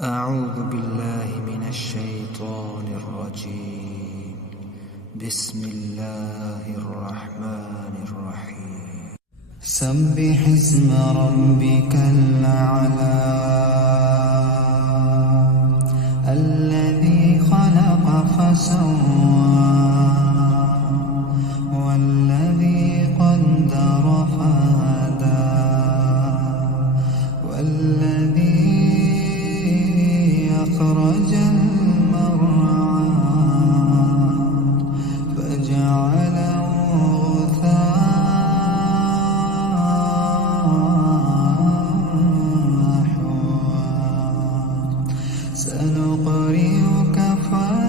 أعوذ بالله من الشيطان الرجيم. بسم الله الرحمن الرحيم. سبح اسم ربك الأعلى الذي خلق فسوى والذي قدر فهدى والذي أخرج المرعى فجعله غثاء أحوى سنقرئك فلا